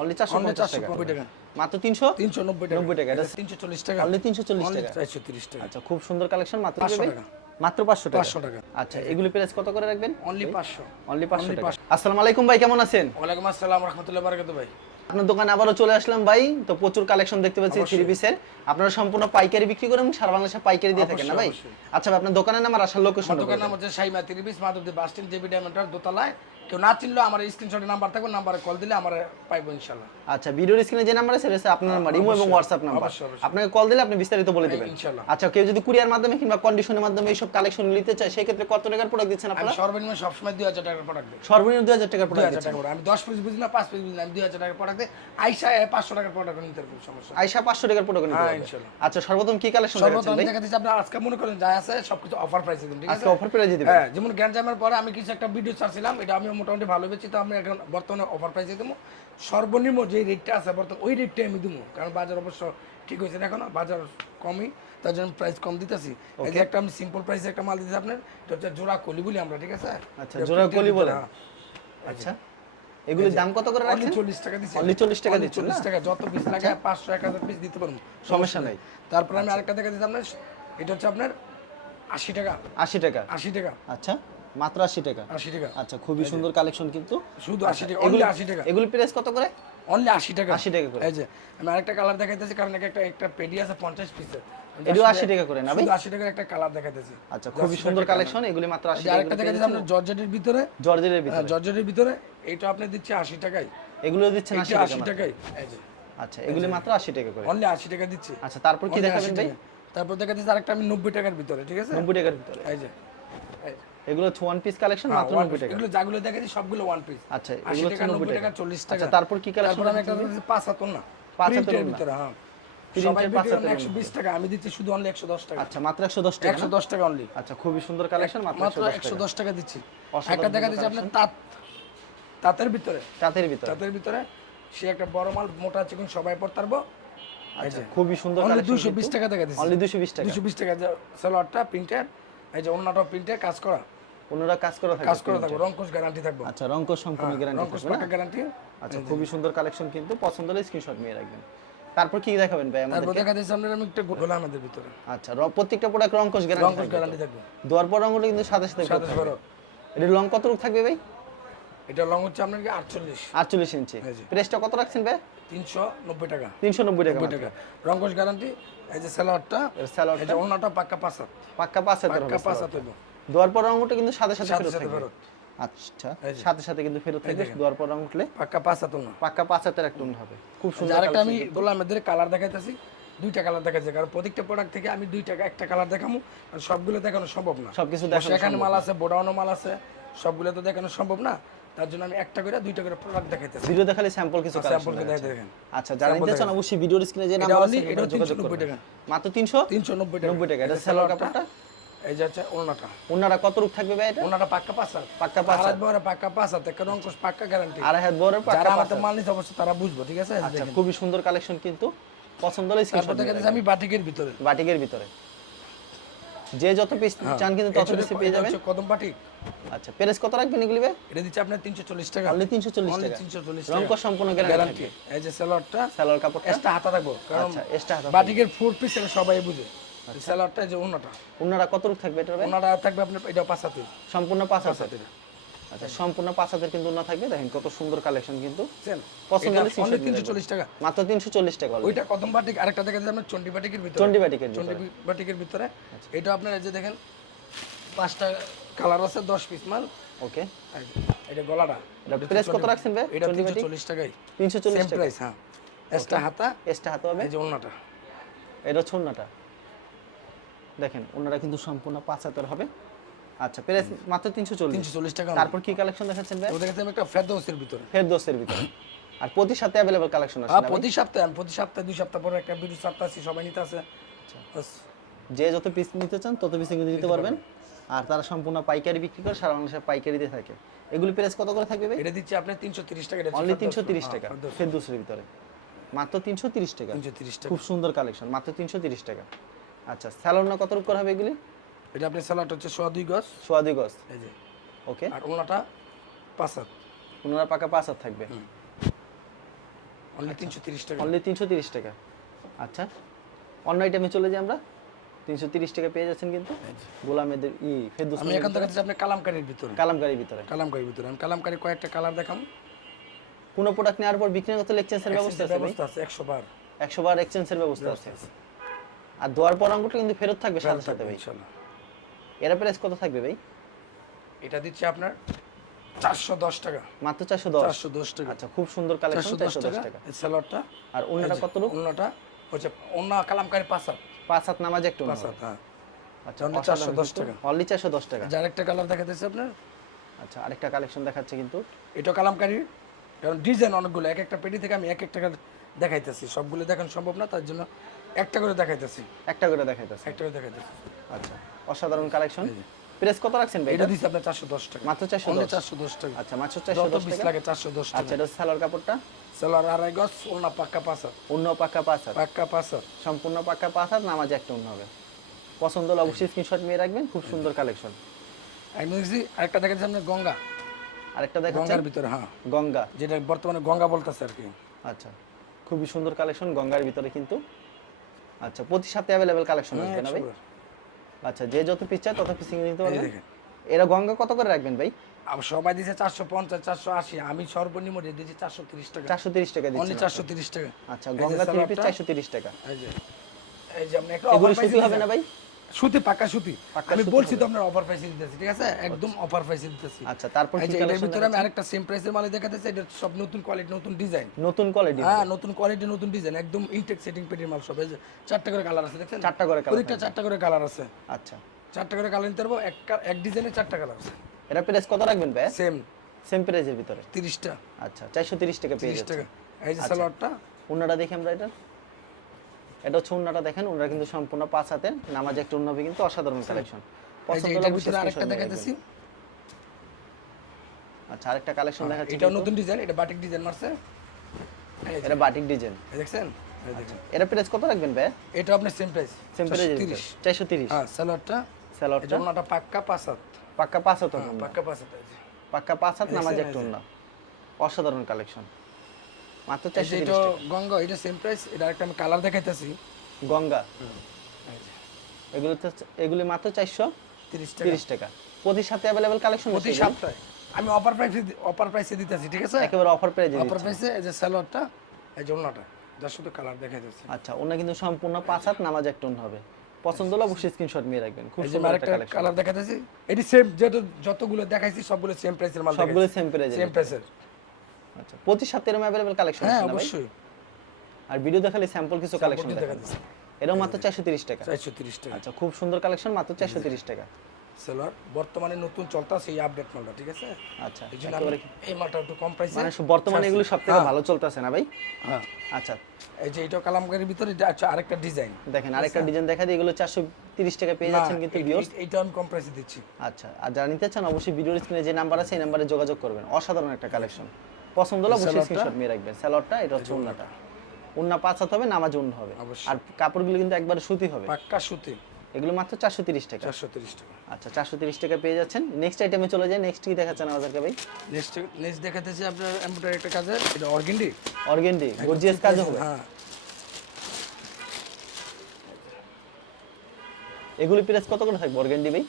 Only চারশো only পঞ্চাশ চারশো টাকা। মাত্র তিনশো? তিনশো নব্বই টাকা। নব্বই টাকা, এটা তিনশো চল্লিশ টাকা। অনলি তিনশো চল্লিশ অনলি টাকা। চারশো তিরিশ টাকা। আচ্ছা খুব সুন্দর কালেকশন মাত্র 500 টাকা। মাত্র পাঁচশো টাকা? পাঁচশো টাকা। আচ্ছা এগুলি প্রাইস কত করে রাখবেন? অনলি পাঁচশো। অনলি পাঁচশো Only টাকা। আসসালামু আলাইকুম ভাই কেমন আছেন? ওয়ালাইকুম আসসালাম রহমতুল্লাহ বারাকাতু ভাই। আপনার দোকানে আবারও চলে আসলাম ভাই তো প্রচুর কালেকশন দেখতে পাচ্ছি অবশ্যই। থ্রি পিসের আপনারা সম্পূর্ণ পাইকারি বিক্রি করেন সারা বাংলাদেশে পাইকারি দিয়ে থাকেন না ভাই? আচ্ছা আপনার দোকানের নাম আর আসার লোকেশন আমার দোকানের নাম হচ্ছে সাইমা তিরিবিস মাধবদী বাস স্ট্যান্ড জেবি ডায়মন্ডার দোতলায়। কেউ না চিনলেও আমার স্ক্রিনশটে নাম্বার থাকবে নাম্বারে কল দিলে আমার পাইবো আচ্ছা ভিডিওর স্ক্রিনে যে নাম্বার আছে সেটা আপনার নাম্বার ইমো এবং হোয়াটসঅ্যাপ নাম্বার। আপনাকে কল দিলে আপনি বিস্তারিত বলে দিবেন। আচ্ছা কেউ যদি কুরিয়ার মাধ্যমে কিংবা কন্ডিশনের মাধ্যমে এইসব কালেকশন নিতে চায় সেক্ষেত্রে কত টাকার প্রোডাক্ট দিচ্ছেন আপনারা? সর্বনিম্ন সবসময় দুই হাজার টাকার প্রোডাক্ট দিই। সর্বনিম্ন দুই হাজার টাকার প্রোডাক্ট দিচ্ছেন। আমি দশ পিস বুঝি না পাঁচ পিস বুঝি না আমি দুই হাজার টাকার প্রোডাক্ট দিই। আইসা পাঁচশো টাকার প্রোডাক্ট নিতে সমস্যা। আইসা পাঁচশো টাকার প্রোডাক্ট নিতে হ্যাঁ। আচ্ছা সর্বপ্রথম কি কালেকশন সর্বপ্রথম দেখাচ্ছেন ভাই? দেখা যাচ্ছে আপনার আজকে মনে করেন যা আছে সবকিছু অফার প্রাইসে দিন ঠিক আছে? আজকে অফার পেয়ে দিবেন। হ্যাঁ যেমন গ্যাঞ্জামের পরে আমি কিছু একটা ভিডিও ছাড়ছিলাম এটা আমি মোটামুটি ভালো পেয়েছি তো আমি এখন বর্তমানে অফার প্রাইসে দেবো সর্বনিম্ন যে রেটটা আছে বর্তমানে ওই রেটটাই আমি দেবো কারণ বাজার অবশ্য ঠিক হয়েছে না এখনও বাজার কমই তার জন্য প্রাইস কম দিতেছি। এই যে একটা আমি সিম্পল প্রাইসে একটা মাল দিতেছি আপনার এটা হচ্ছে জোড়া কলি বলি আমরা ঠিক আছে? আচ্ছা, জোড়া কলি বলে? আচ্ছা। এগুলির দাম কত করে রাখছেন? চল্লিশ টাকা দিচ্ছি 40 টাকা না? আচ্ছা। টাকা যত পিস লাগে পাঁচশো এক হাজার পিস দিতে পারব। সমস্যা নাই। তারপরে আমি আরেকটা দেখা দিচ্ছি আপনার এটা হচ্ছে আপনার আশি টাকা। আশি টাকা। আশি টাকা। আচ্ছা। মাত্র আশি টাকা। আশি টাকা। আচ্ছা খুবই সুন্দর কালেকশন কিন্তু। শুধু আশি টাকা এগুলি অনলি আশি টাকা। এগুলি প্রাইস কত করে? অনলি আশি টাকা। 80 টাকা করে। এই যে আমি আরেকটা কালার দেখাইতেছি কারণ একটা একটা পেডি আছে পঞ্চাশ পিসের এটাও 80 টাকা করে না ভাই? আশি টাকার একটা কালার দেখাইতেছি। আচ্ছা খুবই সুন্দর কালেকশন এগুলি মাত্র আশি এই যে আরেকটা দেখাইতেছি আপনার জর্জেটের ভিতরে। জর্জের হ্যাঁ, ভিতরে। জর্জেটের ভিতরে এইটা আপনি দিচ্ছি আশি টাকায়। এগুলো দিচ্ছেন আশি এইটা টাকা আশি মাত্র। টাকায়। এই যে। আচ্ছা এগুলি মাত্র আশি টাকা করে। অনলি আশি টাকা দিচ্ছি। আচ্ছা তারপর কি দেখাবেন 80 ভাই? টাকা। তারপর দেখাচ্ছি আরেকটা আমি নব্বই টাকার ভিতরে ঠিক আছে? নব্বই টাকার ভিতরে। এই যে। এগুলো হচ্ছে ওয়ান পিস কালেকশন মাত্র one নব্বই piece। টাকা। এগুলো যাগুলো দেখাচ্ছি সবগুলো ওয়ান পিস আচ্ছা এগুলো হচ্ছে নব্বই নব্বই টাকা। টাকা আচ্ছা তারপর কি কালেকশন আমি একটা পাঁচ না। পাঁচ ভিতরে হ্যাঁ। টাকা আমি দিচ্ছি শুধু অনলি একশো দশ টাকা। আচ্ছা মাত্র একশো দশ টাকা একশো? দশ টাকা অনলি আচ্ছা খুবই সুন্দর কালেকশন মাত্র একশো দশ টাকা। দিচ্ছি। একটা দেখা দিচ্ছি আপনার তাঁত তাঁতের ভিতরে। তাঁতের ভিতরে। তাঁতের ভিতরে সে একটা বড় মাল মোটা চিকন সবাই পারব আচ্ছা খুবই সুন্দর কালেকশন দুশো বিশ টাকা দেখা দিচ্ছি। অনলি দুশো বিশ টাকা। দুশো বিশ টাকা যে সালোয়ারটা প্রিন্টের এই যে অন্যটা প্রিন্টের কাজ করা। ওনারা কাজ করে থাকে কাজ করে থাকব রঙ্কশ গ্যারান্টি থাকব। আচ্ছা রংকশ সম্পূর্ণ গ্যারান্টি থাকবে না? পাকা গ্যারান্টি আচ্ছা খুবই সুন্দর কালেকশন কিন্তু পছন্দ হলে স্ক্রিনশট নিয়ে রাখবেন। তারপর কি দেখাবেন ভাই তারপর আমাদের দেখা দিচ্ছি আপনার আমি একটা গোলামের ভিতরে। আচ্ছা প্রত্যেকটা প্রোডাক্ট রংকশ গ্যারান্টি রঙ্কশ গ্যারান্টি থাকবে। দোয়ার পর রঙগুলো কিন্তু সাথে সাতাশ করতে এটা লং কত রূপ থাকবে ভাই? এটা লং হচ্ছে আপনার কি আটচল্লিশ। আটচল্লিশ ইঞ্চি। এই প্রেসটা কত রাখছেন ভাই? তিনশো নব্বই টাকা। তিনশো নব্বই টাকা নব্বই টাকা। রঙ্কশ গ্যারান্টি এই যে স্যালোয়ার এই যে অন্যটা পাক্কা পাঁচ হাত। পাক্কা পাঁচ হাজার পাক্কা পাঁচ হাত দোয়ার পর রঙটা কিন্তু সাথে সাথে ফেরত থাকবে আচ্ছা সাথে সাথে কিন্তু ফেরত থাকবে দোয়ার পর রং উঠলে পাক্কা পাঁচ হাত পাক্কা পাঁচ হাজার একটা উন্নত হবে। খুব সুন্দর আরেকটা আমি গোলামের কালার দেখাইতেছি দুইটা কালার দেখাচ্ছি কারণ প্রত্যেকটা প্রোডাক্ট থেকে আমি দুই টাকা একটা কালার দেখাবো আর সবগুলো দেখানো সম্ভব না। সবকিছু দেখানো এখানে মাল আছে বোডাউনো মাল আছে সবগুলো তো দেখানো সম্ভব না। তার জন্য আমি একটা করে দুইটা করে প্রোডাক্ট দেখাইতেছি। ভিডিও দেখালে স্যাম্পল কিছু স্যাম্পল দেখেন। আচ্ছা যারা নিতে চান অবশ্যই ভিডিওর স্ক্রিনে যে নাম্বার আছে এটা যোগাযোগ করবেন। টাকা। মাত্র 300 তিনশো নব্বই টাকা। 90 টাকা। এটা সালোয়ারটা, কাপড়টা? এই যে হচ্ছে ওনাটা ওনারা কত রূপ থাকবে ভাই এটা? ওনাটা পাক্কা পাঁচ পাক্কা পাঁচ আড়াই বড় পাক্কা পাঁচ অঙ্কুশ পাক্কা গ্যারান্টি আড়াই হাত বড় যারা আমাদের মাল নিতে অবশ্য তারা বুঝব ঠিক আছে? আচ্ছা খুবই সুন্দর কালেকশন কিন্তু। পছন্দ হলে তারপর স্ক্রিনশট দেখা আমি বাটিকের ভিতরে। বাটিকের ভিতরে। যে যত পিস চান কিন্তু তত পিস পেয়ে যাবেন। কদম বাটিক। আচ্ছা প্রেস কত রাখবেন এগুলি ভাই? এটা দিচ্ছে আপনার তিনশো চল্লিশ টাকা। অনলি 340 Only টাকা। 340 রংক টাকা। সম্পূর্ণ গ্যারান্টি এই যে স্যালোয়ারটা সালোয়ার কাপড়টা। এক্সট্রা হাতা রাখব কারণ আচ্ছা হাতা বাটিকের ফোর পিস এটা সবাই বুঝে। স্যালোয়ারটা এই যে ওনাটা ওনারা কত রূপ থাকবে এটা ওনাটা থাকবে আপনার এটা পাঁচ হাতে সম্পূর্ণ পাঁচ হাতে আচ্ছা সম্পূর্ণ পাঁচ হাজার কিন্তু ওনা থাকবে। দেখেন কত সুন্দর কালেকশন কিন্তু। পছন্দ হলে তিনশো চল্লিশ টাকা। মাত্র তিনশো চল্লিশ টাকা ওইটা কদম বাটিক আরেকটা দেখা যাচ্ছে আপনার চন্ডি বাটিকের ভিতরে। চন্ডি বাটিকের চন্ডি। বাটিকের ভিতরে। এটা আপনার যে দেখেন পাঁচটা কালার আছে দশ পিস মাল। ওকে। এটা গলাটা। প্রেস কত রাখছেন ভাই? এটা তিনশো চল্লিশ টাকাই তিনশো চল্লিশ টাকা প্রাইস হ্যাঁ। এক্সট্রা হাতা এক্সট্রা হাতে হবে? এই যে ওনাটা এটা ছন্নাটা। দেখেন ওনারা কিন্তু সম্পূর্ণ পাঁচ হাজার হবে। আচ্ছা প্রেস মাত্র তিনশো চল্লিশ। তিনশো চল্লিশ টাকা তারপর কি কালেকশন দেখাচ্ছেন ভাই? ওদের কাছে আমি একটা ফেরদৌসের ভিতরে। ফের দোষের ভিতরে। আর প্রতি সপ্তাহে অ্যাভেলেবল কালেকশন আছে ভাই? প্রতি সপ্তাহে প্রতি সপ্তাহে দুই সপ্তাহ পরে একটা ভিডিও সপ্তাহ আছি সবাই নিতে আছে আচ্ছা। যে যত পিস নিতে চান তত পিস কিন্তু নিতে পারবেন। আর তারা সম্পূর্ণ পাইকারি বিক্রি করে সারা বাংলাদেশে পাইকারি দিয়ে থাকে। এগুলি প্রাইস কত করে থাকবে ভাই? এটা দিচ্ছি আপনার তিনশো তিরিশ টাকা অনলি তিনশো তিরিশ টাকা ফেরদৌসের ভিতরে। মাত্র তিনশো তিরিশ টাকা। তিনশো তিরিশ টাকা। খুব সুন্দর কালেকশন মাত্র তিনশো তিরিশ টাকা। আচ্ছা স্যালোন কত রূপ করা হবে এগুলি? এটা আপনার স্যালাড হচ্ছে সোয়া দুই গজ। সোয়াদি গজ। এই যে। ওকে। আর ওনাটা পাঁচ হাত। ওনারা পাকা পাঁচ হাত থাকবে। অনলি তিনশো তিরিশ টাকা। অনলি তিনশো তিরিশ টাকা। আচ্ছা। অন্য আইটেমে চলে যাই আমরা তিনশো তিরিশ টাকা পেয়ে যাচ্ছেন কিন্তু। গোলামেদের ই ফেরদুস আমি এখন দেখাচ্ছি আপনার কালামকারির ভিতরে। কালামকারির ভিতরে। কালামকারির ভিতরে। আমি কালামকারি কয়েকটা কালার দেখাম কোনো প্রোডাক্ট নেওয়ার পর বিক্রি করতে এক্সচেঞ্জের ব্যবস্থা আছে ব্যবস্থা আছে একশো বার। একশো বার এক্সচেঞ্জের ব্যবস্থা আছে। আর দোয়ার পর অঙ্কটা কিন্তু ফেরত থাকবে সাথে সাথে ভাই। এরা প্রাইস কত থাকবে ভাই? এটা দিচ্ছে আপনার চারশো দশ টাকা। মাত্র চারশো দশ? চারশো দশ টাকা। আচ্ছা খুব সুন্দর কালেকশন চারশো দশ চারশো দশ টাকা। টাকা। এই স্যালাডটা আর অন্যটা কত রূপ? অন্যটা? হচ্ছে অন্য কালামকারি পাঁচ হাত পাঁচ হাত নামাজ একটু পাঁচ হাত হ্যাঁ। আচ্ছা চারশো দশ টাকা। অনলি চারশো দশ টাকা। যার একটা কালার দেখা দেখাতেছে আপনার? আচ্ছা আরেকটা কালেকশন দেখাচ্ছে কিন্তু। এটা কালামকারি। কারণ ডিজাইন অনেকগুলো এক একটা পেটি থেকে আমি এক একটা দেখাইতেছি। সবগুলো দেখানো সম্ভব না তার জন্য একটা করে দেখাইতেছি। একটা করে দেখাইতেছে। একটা করে দেখাইতেছি। আচ্ছা অসাধারণ কালেকশন প্রেস কত রাখছেন ভাই এটা দিচ্ছে আপনার চারশো দশ টাকা। মাত্র চারশো অনলি দশ? চারশো দশ টাকা। আচ্ছা মাত্র চারশো যত দশ পিস টাকা? লাগে চারশো দশ টাকা। আচ্ছা এটা সালোয়ার কাপড়টা? সেলার আড়াই গজ ওনা পাক্কা হাত অন্য পাক্কা পাঁচ হাত পাক্কা পাঁচ সম্পূর্ণ পাক্কা পাঁচ হাত নামাজ একটা অন্য হবে? পছন্দ হলে অবশ্যই স্ক্রিনশট নিয়ে রাখবেন খুব সুন্দর কালেকশন একদম দেখছি আরেকটা দেখাচ্ছি আপনার গঙ্গা। আরেকটা দেখাচ্ছেন? গঙ্গার ভিতরে হ্যাঁ। গঙ্গা। যেটা বর্তমানে গঙ্গা বলতেছে আর কি। আচ্ছা খুবই সুন্দর কালেকশন গঙ্গার ভিতরে কিন্তু আচ্ছা প্রতি সপ্তাহে अवेलेबल কালেকশন হ্যাঁ, আসবে না ভাই? আচ্ছা যে যত পিস চায় তত পিস নিতে পারবেন এরা গঙ্গা কত করে রাখবেন ভাই? আবার সবাই দিছে চারশো পঞ্চাশ চারশো আশি। আমি সর্বনিম্ন রেট দিচ্ছি চারশো তিরিশ টাকা। চারশো তিরিশ টাকা অনলি দিচ্ছেন চারশো তিরিশ টাকা। আচ্ছা গঙ্গা সালোয়ারটা। চারশো তিরিশ টাকা। এই যে এই যে আপনি একটা হবে না ভাই? সুতি পাকা সুতি। আমি বলছি তো আপনার অফার প্রাইসে দিতেছি ঠিক আছে? একদম অফার প্রাইসে দিতেছি। আচ্ছা তারপর এই যে এটার ভিতরে আমি আরেকটা সেম প্রাইসের মালে দেখাতেছি এটা সব নতুন কোয়ালিটি নতুন ডিজাইন নতুন কোয়ালিটি হ্যাঁ নতুন কোয়ালিটি নতুন ডিজাইন একদম ইনটেক সেটিং পেটির মাল সব। এই যে চারটা করে কালার আছে দেখছেন? চারটা করে কালার প্রত্যেকটা চারটা করে কালার আছে। আচ্ছা। চারটা করে কালার নিতে পারব এক এক ডিজাইনে চারটা কালার আছে। এটা প্রাইস কত রাখবেন ভাই? সেম সেম প্রাইসের ভিতরে? তিরিশটা। আচ্ছা চারশো তিরিশ টাকা পেয়ে যাচ্ছে টাকা। এই যে সালোয়ারটা। উন্নাটা দেখি আমরা এটা এটা হচ্ছে উন্নাটা দেখেন উন্নাটা কিন্তু সম্পূর্ণ পাঁচ হাতে নামাজ একটা উন্নবে কিন্তু অসাধারণ কালেকশন আরেকটা দেখাতেছি আচ্ছা আরেকটা কালেকশন দেখাচ্ছি এটাও নতুন ডিজাইন এটা বাটিক ডিজাইন মারছে। এটা বাটিক ডিজাইন দেখছেন? এটা প্রাইস কত রাখবেন ভাই এটা আপনার সেম প্রাইস সেম প্রাইস তিরিশ। চারশো তিরিশ। হ্যাঁ এটা পাক্কা পাঁচাত পাক্কা পাঁচ হাত হ্যাঁ, পাক্কা পাঁচ হাত পাক্কা পাঁচ হাত নামাজ একটা উন্না। অসাধারণ কালেকশন মাত্র এই চারশো যে তিরিশ এটা গঙ্গা এটা সেম প্রাইস এটা আরেকটা আমি কালার দেখাইতেছি। গঙ্গা। এগুলো তো এগুলি মাত্র চারশো তিরিশ টাকা। তিরিশ টাকা। প্রতি সাথে অ্যাভেলেবেল কালেকশন প্রতি সপ্তাহে। আমি অফার প্রাইসে অফার প্রাইসে দিতেছি ঠিক আছে? একেবারে অফার পেয়ে অফার প্রাইসে এই যে সালোয়ারটা এই যার শুধু কালার দেখাইতেছি। আচ্ছা ওনা কিন্তু সম্পূর্ণ পাঁচ হাত নামাজ এক টন হবে। পছন্দ হলে অবশ্যই স্ক্রিনশট নিয়ে রাখবেন। খুব সুন্দর একটা কালার দেখাইতেছি। এটি সেম যত যতগুলো দেখাইছি সবগুলো সেম প্রাইসের মাল সবগুলো সেম পেয়ে সেম প্রাইসের আচ্ছা প্রতি সপ্তাহে অ্যাভেলেবেল কালেকশন হ্যাঁ অবশ্যই। আর ভিডিও দেখালে স্যাম্পল কিছু কালেকশন দেখাতেছি। এটাও মাত্র চারশো তিরিশ টাকা। চারশো তিরিশ টাকা। আচ্ছা খুব সুন্দর কালেকশন মাত্র চারশো তিরিশ টাকা। সেলার বর্তমানে নতুন চলতেছে এই আপডেট মালটা ঠিক আছে? আচ্ছা এই মালটা একটু কম প্রাইসে মানে বর্তমানে এগুলো থেকে ভালো চলতেছে না ভাই? হ্যাঁ। আচ্ছা। এই যে এটা কালামকারীর ভিতরে আচ্ছা আরেকটা ডিজাইন দেখেন আরেকটা ডিজাইন দেখা দিই এগুলো চারশো তিরিশ টাকা পেয়ে যাচ্ছেন কিন্তু ভিউয়ার্স এইটা আমি কম প্রাইসে দিচ্ছি। আচ্ছা আর যারা নিতে চান অবশ্যই ভিডিওর স্ক্রিনে যে নাম্বার আছে এই নাম্বারে যোগাযোগ করবেন। অসাধারণ একটা কালেকশন পছন্দ হলে অবশ্যই স্ক্রিনশট নিয়ে রাখবেন। স্যালোয়ারটা এটা হচ্ছে উন্নাটা। উন্না পাঁচ হাত হবে নামাজ উন্ন হবে। আর কাপড়গুলো কিন্তু একবার সুতি হবে। পাক্কা সুতি। এগুলো মাত্র চারশো তিরিশ টাকা। চারশো তিরিশ টাকা। আচ্ছা চারশো তিরিশ টাকা পেয়ে যাচ্ছেন। নেক্সট আইটেমে চলে যায় নেক্সট কি দেখাচ্ছেন আমাদেরকে ভাই? নেক্সট নেক্সট দেখাতেছি আপনার এমব্রয়ডারি একটা কাজের। এটা অর্গেন্ডি অর্গেন্ডি গর্জিয়াস কাজ হবে। হ্যাঁ। এগুলি প্রাইস কত করে থাকবে অর্গেন্ডি ভাই?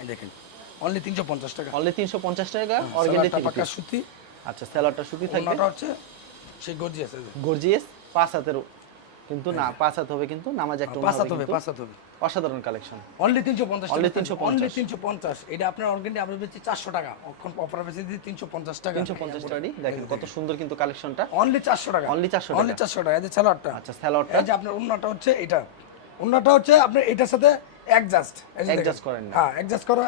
এই দেখেন। অনলি তিনশো পঞ্চাশ টাকা। অনলি তিনশো পঞ্চাশ টাকা অর্গেন্ডি সালোয়ারটা পাক্কা সুতি। আচ্ছা স্যালোয়ারটা সুতি থাকবে ওনাটা হচ্ছে সেই গর্জি আছে গর্জিয়াস পাঁচ হাতের কিন্তু না পাঁচ হাত হবে কিন্তু নামাজ একটা পাঁচ হাত হবে পাঁচ হাত হবে। অসাধারণ কালেকশন অনলি তিনশো পঞ্চাশ Only 350 অনলি তিনশো পঞ্চাশ। এটা আপনার অর্গেন্ডি আমরা বেচছি চারশো টাকা। এখন অফার দিয়ে তিনশো পঞ্চাশ টাকা। তিনশো পঞ্চাশ টাকারই দেখেন কত সুন্দর কিন্তু কালেকশনটা অনলি চারশো টাকা। Only 400 অনলি চারশো টাকা। এই যে সালোয়ারটা আচ্ছা স্যালোয়ারটা এই যে আপনার উন্নাটা হচ্ছে এটা। উন্নাটা হচ্ছে আপনার এটার সাথে অ্যাডজাস্ট Adjust করেন। হ্যাঁ অ্যাডজাস্ট করা।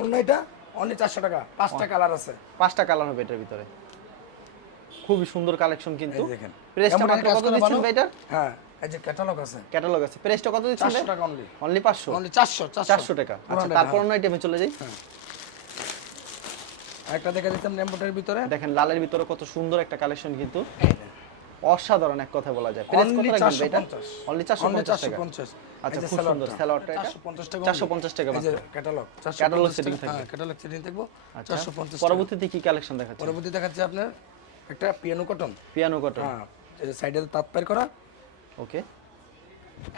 অন্য এটা অনলি চারশো টাকা। পাঁচটা কালার আছে। পাঁচটা কালার হবে এটার ভিতরে। খুবই সুন্দর কালেকশন কিন্তু। এই দেখেন প্রেসটা মাত্র কত দিচ্ছেন। ভাই হ্যাঁ এই যে ক্যাটালগ আছে। ক্যাটালগ আছে। প্রেসটা কত দিচ্ছেন চারশো টাকা অনলি অনলি পাঁচশো? অনলি চারশো চারশো। টাকা। আচ্ছা তারপর অন্য আইটেমে চলে যাই। একটা দেখা দিতাম নেম্বোটার ভিতরে। দেখেন লালের ভিতরে কত সুন্দর একটা কালেকশন কিন্তু। অসাধারণ এক কথা বলা যায়। প্রেস কত রাখবেন চারশো এটা অনলি চারশো অনলি পঞ্চাশ চারশো টাকা পঞ্চাশ। আচ্ছা খুব সুন্দর। স্যালোয়ারটা এটা? চারশো পঞ্চাশ টাকা চারশো পঞ্চাশ টাকা এই যে ক্যাটালগ Catalog setting থাকবে। হ্যাঁ ক্যাটালগ সেটিং থাকব। আচ্ছা চারশো পঞ্চাশ পরবর্তীতে কি কালেকশন দেখাচ্ছে পরবর্তী দেখাচ্ছে আপনার একটা পিয়ানো কটন পিয়ানো কটন হ্যাঁ সাইডে তাঁত পার করা। ওকে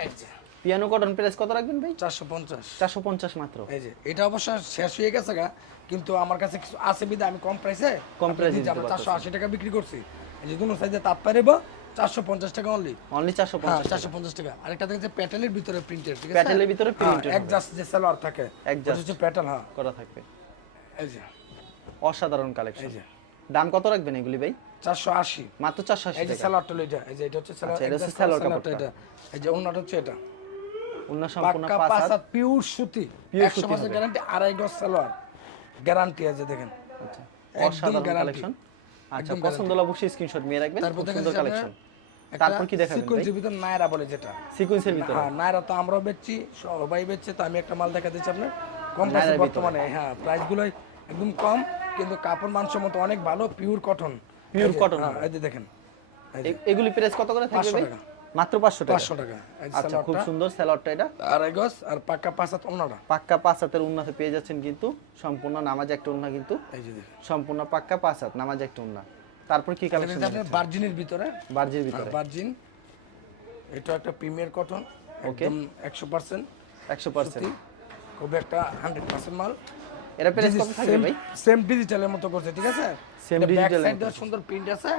এই যে। পিয়ানো কটন প্রাইস কত রাখবেন ভাই? চারশো পঞ্চাশ। চারশো পঞ্চাশ মাত্র। এই যে এটা অবশ্য শেষ হয়ে গেছে গা কিন্তু আমার কাছে কিছু আছে বিধা আমি কম প্রাইসে কম দিতে আমরা চারশো আশি টাকা বিক্রি করছি। এই যে দুনো সাইজে তাঁত পারিব চারশো পঞ্চাশ টাকা অনলি অনলি চারশো হ্যাঁ পঞ্চাশ চারশো পঞ্চাশ টাকা। আরেকটা দেখেছে প্যাটেলের ভিতরে প্রিন্টের ঠিক আছে? প্যাটেলের ভিতরে printed এক জাস্ট যে সালোয়ার থাকে Adjust। ওটা হচ্ছে প্যাটেল হ্যাঁ। করা থাকবে। এই যে। অসাধারণ কালেকশন এই যে। দাম কত রাখবেন এগুলি ভাই? চারশো আশি। মাত্র চারশো আশি এই যে সালোয়ারটা এটা এই যে এটা হচ্ছে সালোয়ার আচ্ছা, এটা হচ্ছে সালোয়ার কাপড়টা। এটা। এই যে অন্যটা হচ্ছে এটা। অন্য সম্পূর্ণ পাঁচ হাত পিওর সুতি। একশো সুতি গ্যারান্টি আড়াই গজ সালোয়ার। গ্যারান্টি আছে দেখেন। আচ্ছা একদম অসাধারণ কালেকশন আচ্ছা পছন্দ হলে অবশ্যই স্ক্রিনশট নিয়ে রাখবেন। তারপর সুন্দর কালেকশন তারপর কি দেখাবেন সিকোয়েন্সের ভিতর নায়রা বলে যেটা। সিকোয়েন্সের ভিতরে। হ্যাঁ নায়রা তো আমরাও বেচছি সবাই বেচছে তো আমি একটা মাল দেখা দিচ্ছি আপনার। কম প্রাইসে। বর্তমানে হ্যাঁ প্রাইসগুলোই একদম কম। কিন্তু কাপড় মানসম্মত অনেক ভালো পিওর কটন cotton হ্যাঁ এই যে দেখেন। এগুলি প্রাইস কত করে থাকবে ভাই? মাত্র পাঁচশো টাকা? পাঁচশো টাকা। আচ্ছা খুব সুন্দর স্যালোয়ারটা এটা। আড়াই গজ আর পাক্কা পাঁচ হাত অন্যটা পাক্কা পাঁচ হাতের পেয়ে যাচ্ছেন কিন্তু সম্পূর্ণ নামাজ একটা উন্না কিন্তু এই যে দেখেন। সম্পূর্ণ পাক্কা পাঁচ হাত নামাজ একটা উন্না তারপর কি কালেকশন আপনার বার্জিনের ভিতরে। বার্জির ভিতরে। বার্জিন এটা একটা প্রিমিয়ার কটন একদম একশো পার্সেন্ট একশো পার্সেন্ট খুবই একটা হান্ড্রেড পার্সেন্ট মাল। এটা প্রাইস কত থাকবে ভাই। সেম ডিজিটালের মতো করছে ঠিক আছে? মতো দেওয়া সুন্দর প্রিন্ট আছে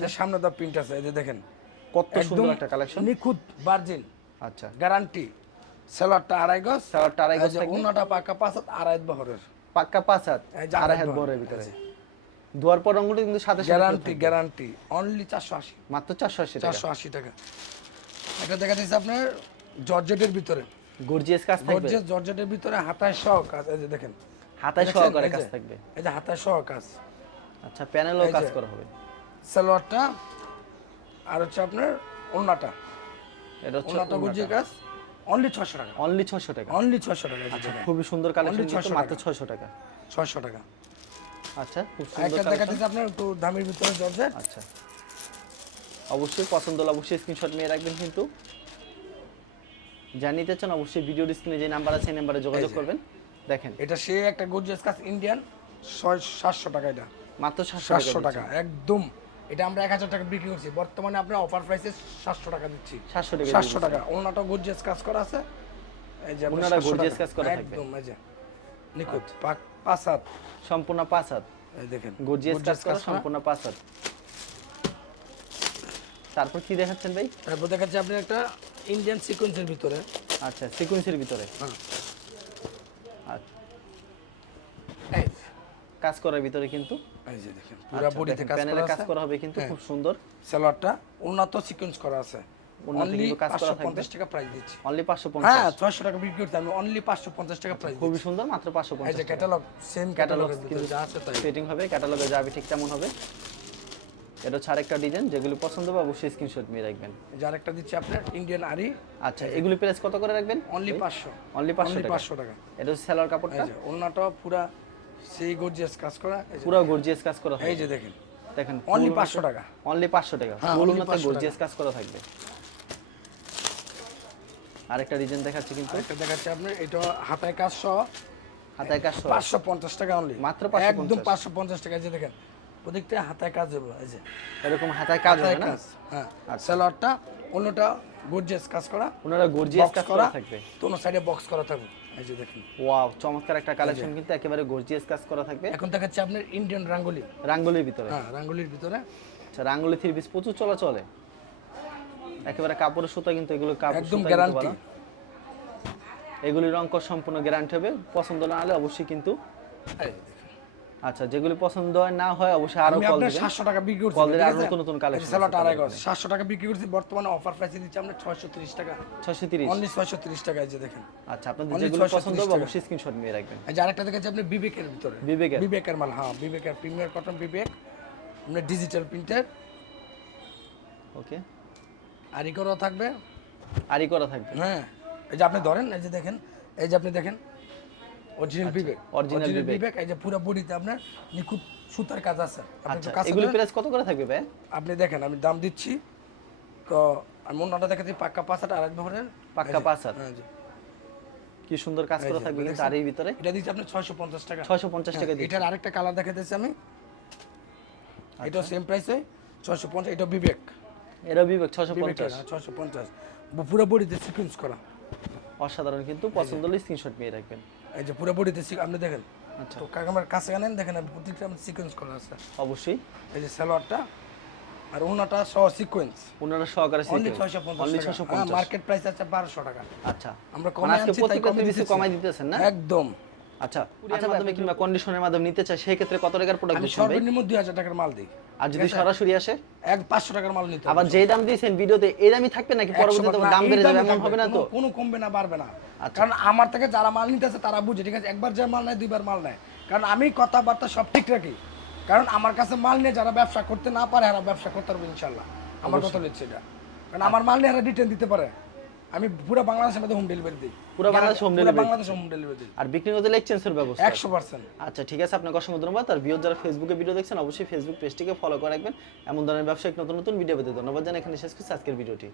যে সামনে দেওয়া প্রিন্ট আছে এই যে দেখেন। কত সুন্দর একটা কালেকশন নিখুঁত বার্জিন আচ্ছা। গ্যারান্টি সেলারটা আড়াই গজ সালোয়ারটা আড়াই গজ পাঁচ হাত আড়াই বহরের। পাক্কা পাঁচ হাত আড়াই হাত বহর, বড়ের ভিতরে। দুয়ার পর রঙগুলো কিন্তু সাথে গ্যারান্টি গ্যারান্টি অনলি চারশো আশি। মাত্র চারশো আশি চারশো আশি টাকা। এটা দেখা যাচ্ছে আপনার জর্জেটের ভিতরে। গর্জিয়াস কাজ গর্জিয়াস জর্জেটের ভিতরে হাতায় সহ কাজ এই যে দেখেন। হাতায়? সহকারে কাজ থাকবে। এই যে হাতায় সহ কাজ। আচ্ছা প্যানেলও কাজ করা হবে। সালোয়ারটা আর হচ্ছে আপনার ওন্নাটা এটা হচ্ছে ওন্নাটা গুজিয়ে কাজ অনলি ছশো টাকা। অনলি ছশো টাকা। অনলি ছশো টাকা দেখেন খুবই সুন্দর কালেকশন কিন্তু 600 মাত্র টাকা। ছশো টাকা। আচ্ছা খুব সুন্দর একটা দেখা কালেকশন আপনার একটু দামের ভিতরে জর্জেট। আচ্ছা। অবশ্যই পছন্দ হলে অবশ্যই স্ক্রিনশট নিয়ে রাখবেন কিন্তু। যা নিতে চান অবশ্যই ভিডিও স্ক্রিনে যে নাম্বার আছে সেই নাম্বারে যোগাযোগ করবেন। দেখেন। এটা সে একটা গর্জিয়াস কাজ ইন্ডিয়ান ছয় সাতশো টাকা এটা। মাত্র সাতশো টাকা একদম। এটা আমরা এক হাজার টাকা বিক্রি করছি। বর্তমানে আপনার অফার প্রাইসে সাতশো টাকা দিচ্ছি। সাতশো টাকা সাতশো টাকা। ওনাটা গর্জিয়াস কাজ করা আছে। এই যে ওনাটা 700 কাজ করা একদম এই যে। নিখুঁত। পাক পাঁচ হাত। সম্পূর্ণ পাঁচ হাত। এই দেখেন গর্জিয়াস কাজ করা করা। সম্পূর্ণ পাঁচ হাত। তারপর কি দেখাচ্ছেন ভাই? তারপর দেখাচ্ছে আপনি একটা ইন্ডিয়ান সিকোয়েন্সের ভিতরে। আচ্ছা সিকোয়েন্সের ভিতরে। হ্যাঁ আচ্ছা এই যে, কাজ করার ভিতরে কিন্তু এই যে দেখেন পুরো বডিতে কাজ করা কাজ করা হবে কিন্তু হ্যাঁ। খুব সুন্দর। সালোয়ারটা উন্নত সিকোয়েন্স করা আছে। অনলি টাকা প্রাইস দিচ্ছি। অনলি পাঁচশো হ্যাঁ পঞ্চাশ ছয়শো টাকা বিক্রি করতে আমি অনলি পাঁচশো পঞ্চাশ টাকা প্রাইস খুবই সুন্দর মাত্র পাঁচশো এই যে ক্যাটালগ সেম ক্যাটালগ কিন্তু যা আছে তাই। ফিটিং হবে ক্যাটালগে যাবে ঠিক তেমন হবে। এটা হচ্ছে আরেকটা ডিজাইন যেগুলো পছন্দ হবে অবশ্যই স্ক্রিনশট নিয়ে রাখবেন। যার একটা দিচ্ছি আপনার ইন্ডিয়ান আরি। আচ্ছা এগুলি প্রাইস কত করে রাখবেন? অনলি পাঁচশো। অনলি পাঁচশো অনলি টাকা। পাঁচশো টাকা। এটা হচ্ছে সেলার কাপড়টা। ওনাটা পুরা সেই গর্জিয়াস কাজ করা পুরো গর্জিয়াস কাজ করা এই যে দেখেন দেখেন অনলি পাঁচশো টাকা। অনলি পাঁচশো টাকা। ফুল উন্নত 500 গর্জিয়াস কাজ করা থাকবে। আরেকটা ডিজাইন দেখাচ্ছি কিন্তু। একটা দেখাচ্ছে আপনার এটা হাতায় কাজ সহ। হাতায় কাজ সহ। পাঁচশো পঞ্চাশ টাকা অনলি মাত্র 550 একদম পাঁচশো পঞ্চাশ টাকা যে দেখেন প্রত্যেকটা হাতায় কাজ হবে এই যে। এরকম হাতায় কাজ হবে না? হ্যাঁ। আচ্ছা। সালোয়ারটা অন্যটা গর্জিয়াস কাজ করা ওনারা গর্জিয়াস কাজ করা করা থাকবে। কোনো সাইডে বক্স করা থাকবে। এই যে দেখুন। ওয়াও চমৎকার একটা কালেকশন কিন্তু একেবারে গর্জিয়াস কাজ করা থাকবে। এখন দেখাচ্ছে আপনার ইন্ডিয়ান রাঙ্গুলি। রাঙ্গুলির ভিতরে। হ্যাঁ রাঙ্গুলির ভিতরে। আচ্ছা রাঙ্গুলি থ্রি পিস প্রচুর চলা চলে একেবারে কাপড়ের সুতা কিন্তু এগুলো কাপড় একদম গ্যারান্টি। এগুলির রং কর সম্পূর্ণ গ্যারান্টি হবে। পছন্দ না হলে অবশ্যই কিন্তু আচ্ছা যেগুলো পছন্দ হয় না হয় অবশ্যই আরও কল দিবেন। সাতশো টাকা বিক্রি করছি। কল দিলে আরও নতুন নতুন সালোয়ারটা আছে, আড়াই গজ। সাতশো টাকা বিক্রি করছি বর্তমানে অফার প্রাইসে দিচ্ছি আমরা ছয়শো তিরিশ টাকা। ছয়শো তিরিশ? অনলি ছয়শো তিরিশ টাকা এই যে দেখেন। আচ্ছা আপনাদের যেগুলো পছন্দ হবে অবশ্যই স্ক্রিনশট নিয়ে রাখবেন। এই যে আরেকটা দেখাচ্ছি আপনি বিবেকের ভিতরে। বিবেকের। বিবেকের মাল হ্যাঁ বিবেকের প্রিমিয়ার কটন বিবেক। আপনার ডিজিটাল প্রিন্টের ওকে আরি করা থাকবে। আরই করা থাকবে। হ্যাঁ এই যে আপনি ধরেন এই যে দেখেন এই যে আপনি দেখেন অরিজিনাল বিবেক original বিবেক। এই যে পুরো বডিতে আপনার নিখুঁত সুতার কাজ আছে। আচ্ছা এগুলি। প্রাইস কত করে থাকবে ভাই? আপনি দেখেন আমি দাম দিচ্ছি। আমি অন্যটা দেখাচ্ছি পাক্কা পাঁচ হাট আড়াই ভরের পাক্কা পাঁচ হাত? হ্যাঁ জি। কি সুন্দর কাজ করা থাকবে কিন্তু? আরই ভিতরে? এটা দিচ্ছি আপনি ছয়শো পঞ্চাশ টাকা। ছয়শো পঞ্চাশ টাকা হ্যাঁ, এটার আরেকটা কালার দেখাতেছি আমি। এটা সেম প্রাইসে ছয়শো পঞ্চাশ এটা বিবেক এটা বিবেক ছশো পঞ্চাশ। ছশো পঞ্চাশ। পুরো বডিতে সিকোয়েন্স করা। অসাধারণ কিন্তু পছন্দ হলে স্ক্রিনশট নিয়ে রাখবেন। এই যে পুরো আপনি দেখেন। আচ্ছা। তো কাকামার কাছে আনেন দেখেন প্রত্যেকটা সিকোয়েন্স করা আছে। অবশ্যই। এই যে সালোয়ারটা আর ওনাটা সহ সিকোয়েন্স ওনারা সহকারে অনলি sequence। ছয়শো Only পঞ্চাশ 650 টাকা মার্কেট প্রাইস আছে বারোশো টাকা। আচ্ছা। আমরা মানে কমে আজকে প্রত্যেকটা কমে কমাই দিতেছেন না? একদম। আচ্ছা। আচ্ছা মাধ্যমে কিংবা কন্ডিশনের মাধ্যমে নিতে চাই সেই ক্ষেত্রে কত টাকার প্রোডাক্ট আমি সর্বনিম্ন দুই হাজার টাকার মাল দিই। আর যদি সরাসরি আসে? এক পাঁচশো টাকার মাল নিতে আবার যেই দাম দিয়েছেন ভিডিওতে এই দামই থাকবে নাকি পরবর্তীতে দাম বেড়ে যাবে? এমন হবে না তো? কোনো- কমবে না বাড়বে না। আচ্ছা। কারণ আমার থেকে যারা মাল নিতেছে তারা বুঝে ঠিক আছে? একবার যে মাল নেয় দুইবার মাল নেয়। কারণ আমি কথাবার্তা সব ঠিক রাখি। কারণ আমার কাছে মাল নিয়ে যারা ব্যবসা করতে না পারে এরা ব্যবসা করতে পারবে ইনশাল্লাহ। আমার কথা হচ্ছে এটা। কারণ আমার মাল নিয়ে এরা রিটার্ন দিতে পারে। আমি পুরো বাংলাদেশের মধ্যে হোম ডেলিভারি দিই। পুরো বাংলাদেশ হোম পুরো বাংলাদেশ হোম ডেলিভারি দিই। আর বিক্রি করতে এক্সচেঞ্জের ব্যবস্থা একশো পার্সেন্ট আচ্ছা ঠিক আছে আপনাকে অসংখ্য ধন্যবাদ। আর ভিউয়ার যারা ফেসবুকে ভিডিও দেখছেন অবশ্যই ফেসবুক পেজটিকে ফলো করে রাখবেন। এমন ধরনের ব্যবসায়িক নতুন নতুন ভিডিও পেতে ধন্যবাদ জানাই। এখানে শেষ করছি আজকের ভিডিওটি